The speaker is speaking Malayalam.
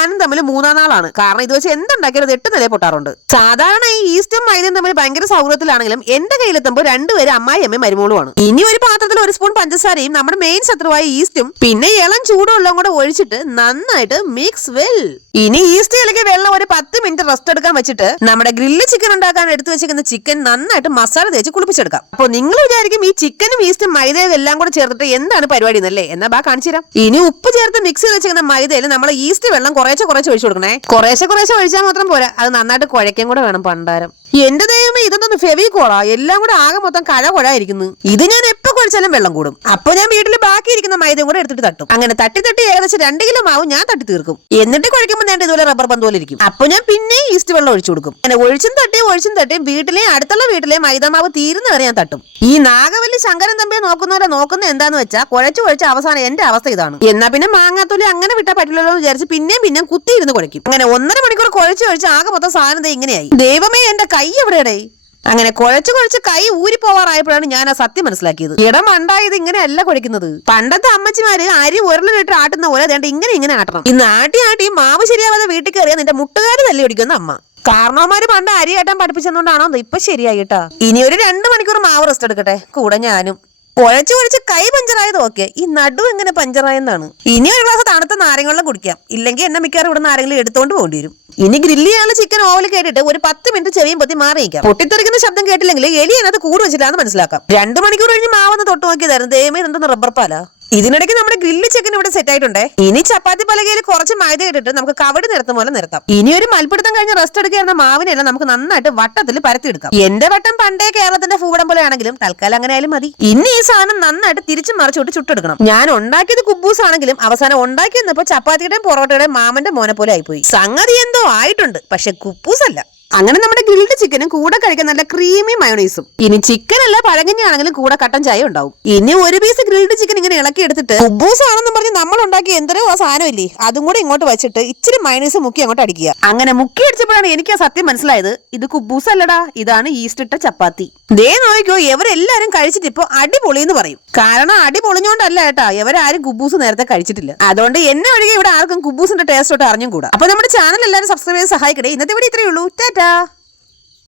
ഞാനും തമ്മിൽ മൂന്നാം നാളാണ്. കാരണം ഇത് വെച്ച് എന്തുണ്ടാക്കിയാലും 8 നില പൊട്ടാറുണ്ട്. സാധാരണ ഈ ഈസ്റ്റും മൈദയും തമ്മിൽ ഭയങ്കര സൗഹൃദത്തിലാണെങ്കിലും എന്റെ കയ്യിലെത്തുമ്പോൾ രണ്ടുപേരും അമ്മായി അമ്മയും മരുമോളുമാണ്. ഇനി ഒരു പാത്രത്തിൽ 1 സ്പൂൺ പഞ്ചസാരയും നമ്മുടെ മെയിൻ ശത്രുവായ ഈസ്റ്റും പിന്നെ ഇളം ചൂടുവെള്ളം കൂടെ ഒഴിച്ചിട്ട് നന്നായിട്ട് മിക്സ് വെൽ. ഇനി ഈസ്റ്റ് ഇലക്ക് വെള്ളം ഒരു 10 മിനിറ്റ് റെസ്റ്റ് എടുക്കാൻ വെച്ചിട്ട് നമ്മുടെ ഗ്രില്ല് ചിക്കൻ ഉണ്ടാക്കാൻ എടുത്തു വെച്ചിരിക്കുന്ന ചിക്കൻ നന്നായിട്ട് മസാല തേച്ച് കുളിപ്പിച്ചെടുക്കാം. അപ്പൊ നിങ്ങൾ വിചാരിക്കും ഈ ചിക്കനും ഈസ്റ്റും മൈദയും എല്ലാം കൂടെ ചേർത്തിട്ട് എന്താണ് പരിപാടി എന്നല്ലേ? എന്നാ ബാ കാണിച്ചു തരാം. ഇനി ഉപ്പ് ചേർത്ത് മിക്സ് ചെയ്ത് വെച്ചിരിക്കുന്ന മൈദയിൽ നമ്മൾ ഈസ്റ്റ് വെള്ളം കുറേശ്ശെ ഒഴിച്ചു കൊടുക്കണേ. കുറേശ്ശെ ഒഴിച്ചാൽ മാത്രം പോരാ, അത് നന്നായിട്ട് കുഴയ്ക്കാൻ കൂടെ വേണം. പണ്ടാരം എന്റെ ദൈവമേ, ഇതൊന്നും ഫെവിക്കോളാ, എല്ലാം കൂടെ ആകെ മൊത്തം കുഴയിരിക്കുന്നു. ഇത് ഞാൻ എപ്പോ കുഴിച്ചാലും വെള്ളം കൂടും. അപ്പൊ ഞാൻ വീട്ടിൽ ബാക്കിയിരിക്കുന്ന മൈദയും കൂടെ എടുത്തിട്ട് തട്ടും. അങ്ങനെ തട്ടി ഏകദേശം 2 കിലോ മാവും ഞാൻ തട്ടി തീർക്കും. എന്നിട്ട് കുഴയ്ക്കുമ്പോൾ ഞാൻ ഇതുപോലെ റബ്ബർ ബന്ധ പോലെ ഇരിക്കും. അപ്പൊ ഞാൻ പിന്നെ ഈസ്റ്റ് വെള്ളം ഒഴിച്ചു കൊടുക്കും. അങ്ങനെ ഒഴിച്ചും തട്ടിയും വീട്ടിലെ അടുത്തുള്ള വീട്ടിലെ മൈദമാവ് തീരുന്നവരെ ഞാൻ തട്ടും. ഈ നാഗവല്ലി ശങ്കരൻ തമ്പിയെ നോക്കുന്ന എന്താന്ന് വെച്ചാൽ കുഴച്ച് അവസാനം എന്റെ അവസ്ഥ ഇതാണ്. എന്നാ പിന്നെ മാങ്ങാത്തൊലി അങ്ങനെ വിട്ടാ പറ്റില്ലല്ലോ എന്ന് വിചാരിച്ച് പിന്നെയും കുത്തിയിരുന്ന് കുഴയ്ക്കും. അങ്ങനെ 1.5 മണിക്കൂർ കുഴച്ച് ആകെ മൊത്തം സാധനം ഇങ്ങനെയായി. ദൈവമേ, എന്റെ കൈ എവിടെയാടേ? അങ്ങനെ കുഴച്ച് കൈ ഊരിപ്പോവാറായപ്പോഴാണ് ഞാൻ ആ സത്യം മനസ്സിലാക്കിയത്. ഇടമണ്ടായത് ഇങ്ങനെയല്ല കുഴയ്ക്കുന്നത്. പണ്ടത്തെ അമ്മച്ചിമാര് അരി ഉരുളിലിട്ട് ആട്ടുന്ന പോലെ ഇങ്ങനെ ആട്ടണം. ഇന്ന് ആട്ടി മാവ് ശരിയാവാതെ വീട്ടിൽ കയറിയാ നിന്റെ മുട്ടുകാര് തല്ലി ഓടിക്കുന്ന അമ്മ. കാരണവന്മാര് പണ്ട് അരി ആട്ടാൻ പഠിപ്പിച്ചെന്നുകൊണ്ടാണോ ഇപ്പൊ ശരിയായിട്ടാ. ഇനി ഒരു 2 മണിക്കൂർ മാവ് റെസ്റ്റ് എടുക്കട്ടെ, കൂടെ ഞാനും. കുഴച്ച് കൈ പഞ്ചറായത് ഓക്കെ, ഈ നടു എങ്ങനെ പഞ്ചറായെന്നാണ്. ഇനി ഒരു ഗ്ലാസ് തണുത്ത നാരങ്ങ കുടിക്കാം, ഇല്ലെങ്കിൽ എന്നെ മിക്കവാറും ഇവിടെ ആരെങ്കിലും എടുത്തോണ്ട് പോകേണ്ടി വരും. ഇനി ഗ്രില്ല് ചെയ്യാനുള്ള ചിക്കൻ ഓവൽ കേട്ടിട്ട് ഒരു 10 മിനിറ്റ് ചെവിയും പൊത്തി മാറിയിക്കാം. പൊട്ടിത്തെറിക്കുന്ന ശബ്ദം കേട്ടില്ലെങ്കിൽ എലി അതിനകത്ത് കൂട് വെച്ചിട്ടാന്ന് മനസ്സിലാക്കാം. 2 മണിക്കൂർ കഴിഞ്ഞ് മാവെന്ന് തൊട്ട് നോക്കിയതായിരുന്നു. ദൈവമേ, ഇതെന്തൊന്ന് റബ്ബർ പാലാ. ഇതിനിടയ്ക്ക് നമ്മുടെ ഗ്രില്ല് ചിക്കൻ ഇവിടെ സെറ്റ് ആയിട്ടുണ്ട്. ഇനി ചപ്പാത്തി പലകയിൽ കുറച്ച് മൈദ ഇട്ടിട്ട് നമുക്ക് കവടി നിരത്തും പോലെ നിരത്താം. ഇനി ഒരു മൽപ്പിടുത്തം കഴിഞ്ഞ് റെസ്റ്റ് എടുക്കുന്ന മാവിനെല്ലാം നമുക്ക് നന്നായിട്ട് വട്ടത്തിൽ പരത്തിയെടുക്കാം. എന്റെ വട്ടം പണ്ടേ കേരളത്തിന്റെ ഭൂപടം പോലെ ആണെങ്കിലും തൽക്കാലം അങ്ങനെ ആയാലും മതി. ഇനി ഈ സാധനം നന്നായിട്ട് തിരിച്ചും മറിച്ചോട്ട് ചുട്ടെടുക്കണം. ഞാൻ ഉണ്ടാക്കിയത് കുബൂസ് ആണെങ്കിലും അവസാനം ഉണ്ടാക്കി വന്നപ്പോ ചപ്പാത്തിയുടെയും പൊറോട്ടയുടെയും മാമന്റെ മോനെ പോലെ ആയിപ്പോയി. സംഗതി എന്തോ ആയിട്ടുണ്ട്, പക്ഷെ കുബൂസ് അല്ല. അങ്ങനെ നമ്മുടെ ഗ്രിൽഡ് ചിക്കനും കൂടെ കഴിക്കാൻ നല്ല ക്രീമി മയോണൈസും. ഇനി ചിക്കൻ അല്ല പഴങ്കഞ്ഞാണെങ്കിലും കൂടെ കട്ടൻ ചായ ഉണ്ടാവും. ഇനി ഒരു പീസ് ഗ്രിൽഡ് ചിക്കൻ ഇങ്ങനെ ഇളക്കി എടുത്തിട്ട് കുബൂസ് ആണെന്ന് പറഞ്ഞ് നമ്മൾ ഉണ്ടാക്കി എന്തോ ആ സാധനം ഇല്ലേ, അതും കൂടെ ഇങ്ങോട്ട് വെച്ചിട്ട് ഇച്ചിരി മയോണൈസ് മുക്കി അങ്ങോട്ട് അടിക്കുക. അങ്ങനെ മുക്കി അടിച്ചപ്പോഴാണ് എനിക്ക് ആ സത്യം മനസ്സിലായത്. ഇത് കുബൂസ് അല്ലടാ, ഇതാണ് ഈസ്റ്റ് ഇട്ട ചപ്പാത്തി. ദേ നോക്കിക്കോ, ഇവരെല്ലാരും കഴിച്ചിട്ട് ഇപ്പൊ അടിപൊളി എന്ന് പറയും. കാരണം അടി പൊളിഞ്ഞോണ്ടല്ല കേട്ടാ, ഇവരാരും കുബൂസ് നേരത്തെ കഴിച്ചിട്ടില്ല. അതുകൊണ്ട് എന്നെ ഒഴികെ ഇവിടെ ആർക്കും കുബൂസിന്റെ ടേസ്റ്റ് തൊട്ട് അറിഞ്ഞും കൂടാ. അപ്പൊ നമ്മുടെ ചാനൽ എല്ലാവരും സബ്സ്ക്രൈബ് ചെയ്ത് സഹായിക്കണേ. ഇന്നത്തെ വീഡിയോ ഇത്രയേ ഉള്ളൂ. ടാറ്റാ.